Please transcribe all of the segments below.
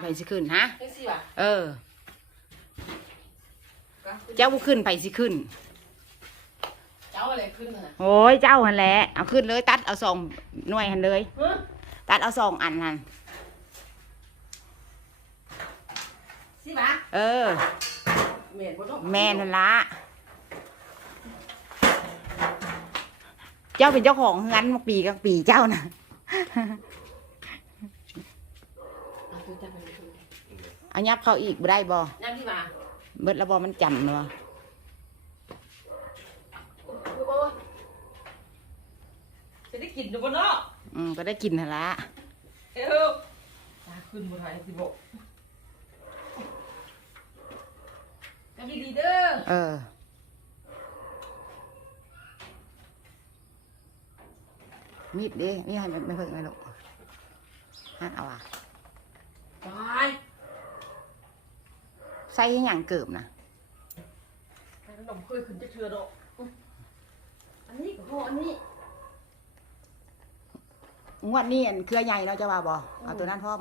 ไปสิขึ้นฮะ จังซี่ว่ะเออ เจ้าบ่ขึ้นไปสิขึ้น เจ้าอะไรขึ้นน่ะโอ้ยเจ้าหันแหละเอาขึ้นเลย ตัดเอาสองหน่วยหันเลย ฮะตัดเอาสองอันหันสิบ่ะเออ แม่นบ่ต้องแม่นั่นละเจ้าเป็นเจ้าของเฮือนมาปีกับปีเจ้านะ เอาตัวจับไปเลย เอายับเข้าอีกบ่ได้บ่น้ำที่มาเบิดแล้วบ่มันจำเนาะโอ้ยจะได้กินดูบ่เนาะอืมก็ได้กินหั่นละเอ้าตาขึ้นบ่ทันสิบ่จับดีๆเด้อเออ มีดดินี่ให้ไม่ไม่เพิ่งไม่ลูกฮะเอาอะ ตาย ใส่ให้หยังเกิบนะขนมเคยขึ้นจะเชื่อดอกอันนี้ก็พออันนี้งวดนี้อันเครือใหญ่เราจะว่าบ่เอาตัวนั้นพร้อม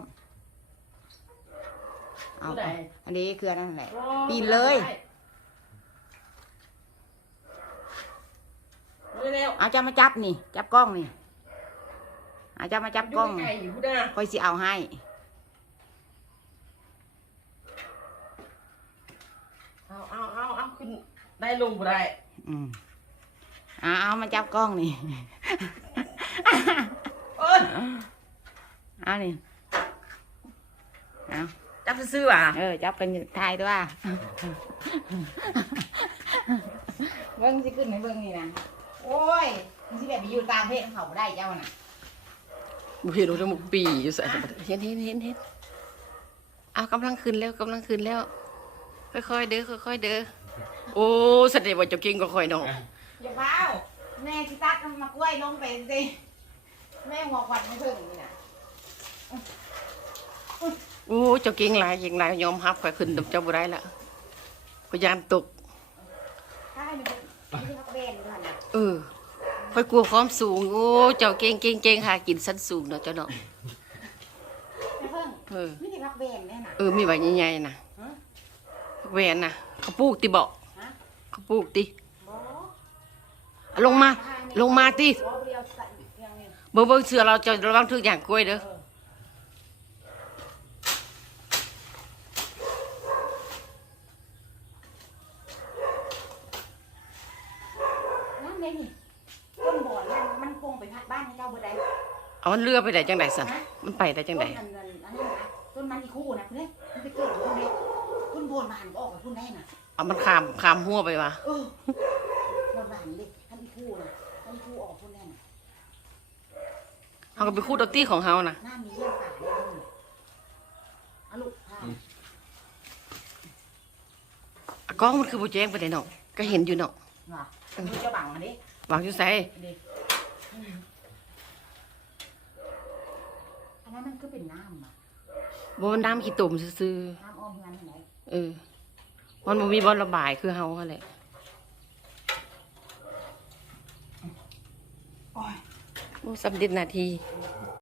เอาตัวไหนอันนี้เครือนั่นแหละ ปีนเลยเร็วเอาจะมาจับนี่ จับกล้องนี่ เอาจะมาจับๆกล้องยู่ไกลๆอยู่พุดาคอยสิเอาให้ เอาเอาเอาเอาขึ้น ได้ลงบ่ได้อืมเอาเอามาจับกล้องนี่เอ้ยเอานี่เอาจับซื่อๆว่ะเออ จับกันอยู่ทายตัวเบิ้งสิขึ้นไหมเบิ้งนี่นะโอ้ยมันสิแบบไปอยู่ตามเพศของเขาบ่ได้เจ้าน่ะบุเห็นจมูกปีอยู่ใส่เห็นเห็นเห็นเห็นเอากำลังขึ้นแล้วกำลังขึ้นแล้ว ค่อยๆเด้อค่อยๆเด้อ โอ้แสดงว่าเจ้าเก่งก็ค่อยเนาะอย่าเฝ้าแม่ที่ตัดมากล้วยลงไปสิแม่หัวขวัญไม่ถึงนี่นะโอ้เจ้าเก่งหลายเก่งหลายยอมรับค่อยขึ้นเจ้าบ่ได้ละก็ยานตกถ้าให้มันเป็นที่เขาเบนด้วยนะเออค่อยกลัวความสูง โอ้เจ้าเก่งเก่งเก่งหากินสั้นสูงเนาะเจ้าเนาะแม่เพิ่งเออไม่ได้พักเบนเนี่ยนะเออมีใบใหญ่ๆนะฮะแหวนนะเขาปลูกติบอกฮะ เขาปลูกติบอลงมา ลงมาติบอเดียวใส่อย่างนี้เบิ่งเบิ่งเสือเราจะระวังทุกอย่างกล้วยเด้อนั่นเลยนี่ต้นบ่อนมันมันคงไปพักบ้านให้เจ้าบ่ได้เอามันเรือไปได้จังไดสันมันไปได้จังไดต้นอันนั้นอันนี้นะต้นมันอีคู่นะเพื่อนมันไปเกิดอยู่พุ่นเด้ต้นโบนบานก็ออกไปพุ่นได้นะ เอามันข้ามข้ามหัวไปวะเออโบนบานเด็กท่านอีคู่นะท่านอีคู่ออกพุ่นได้นะเขาก็ไปคูดเอาตี้ของเฮานะหน้ามีเยี่ยมป่าได้เลยเอาลูกพาอะกล้องมันคือโบแจ้งไปได้เนาะก็เห็นอยู่เนาะเนาะดูเจ้าบังมาดิวางอยู่ใส่ดิอันนั้นมันก็เป็นน้ำอะบ่มันน้ำขี้ตุ่มซื่อน้ำอ้อมเงินไหนๆเออ มันบ่มีบ่อนระบายคือเฮาหั่นแหละโอ้ยโอ้สำเร็จนาทีเ